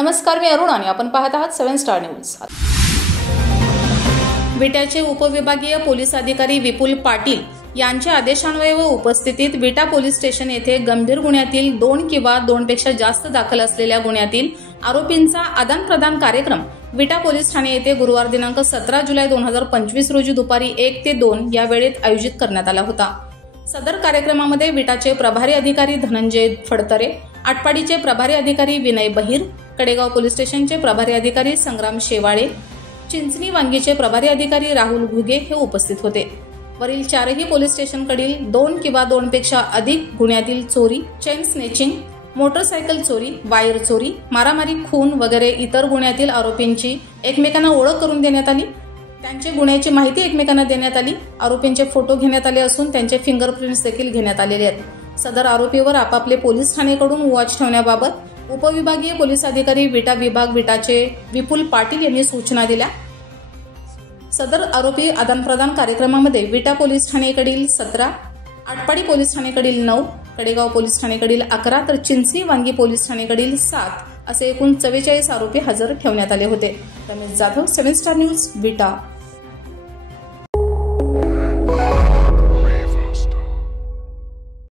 नमस्कार, मी अरुण आणि आपण पाहत आहात 7 स्टार न्यूज। विट्याचे उपविभागीय पोलीस अधिकारी विपुल पाटील यांच्या आदेशान्वये व उपस्थितीत विटा पोलीस स्टेशन येथे गंभीर गुन्ह्यातील 2 किंवा 2 पेक्षा जास्त दाखल असलेल्या गुन्ह्यातील आरोपींचा आदान प्रदान कार्यक्रम विटा पोलीस ठाणे येथे गुरुवार दिनांक 17 जुलै 2025 रोजी दुपारी 1 ते 2 या वेळेत आयोजित करण्यात आला होता। सदर कार्यक्रमामध्ये विटाचे प्रभारी अधिकारी धनंजय फडतरे, आटपाडीचे प्रभारी अधिकारी विनय बहिर, कडेगाव पोलीस स्टेशनचे प्रभारी अधिकारी संग्राम शेवाळे, चिंचणी वांगीचे प्रभारी अधिकारी राहुल घुगे हे उपस्थित होते। वरील 4ही पोलीस स्टेशनकडील 2 किंवा 2 पेक्षा अधिक गुन्ह्यातील चोरी, चेन स्नेचिंग, मोटरसायकल चोरी, वायर चोरी, मारामारी, खून वगैरे इतर गुन्ह्यातील आरोपींची एकमेकांना ओळख करून देण्यात आली। त्यांचे गुन्ह्याची माहिती एकमेकांना देण्यात आली। आरोपींचे फोटो घेण्यात आले असून त्यांचे फिंगरप्रिंट्स देखील घेण्यात आलेले आहेत। सदर आरोपीवर आपापले पोलीस ठाणेकडून वॉच ठेवण्याबाबत उपविभागीय पोलीस अधिकारी विटा विभाग विटाचे विपुल पाटील यांनी सूचना दिल्या। सदर आरोपी आदान प्रदान कार्यक्रमामध्ये विटा पोलीस ठाणेकडील 17, आटपाडी पोलीस ठाणेकडील 9, कडेगाव पोलीस ठाणेकडील 11 तर चिंचणी वांगी पोलीस ठाणेकडील 7 असे एकूण 44 आरोपी हजर ठेवण्यात आले होते। रमेश जाधव, 7 स्टार न्यूज, विटा।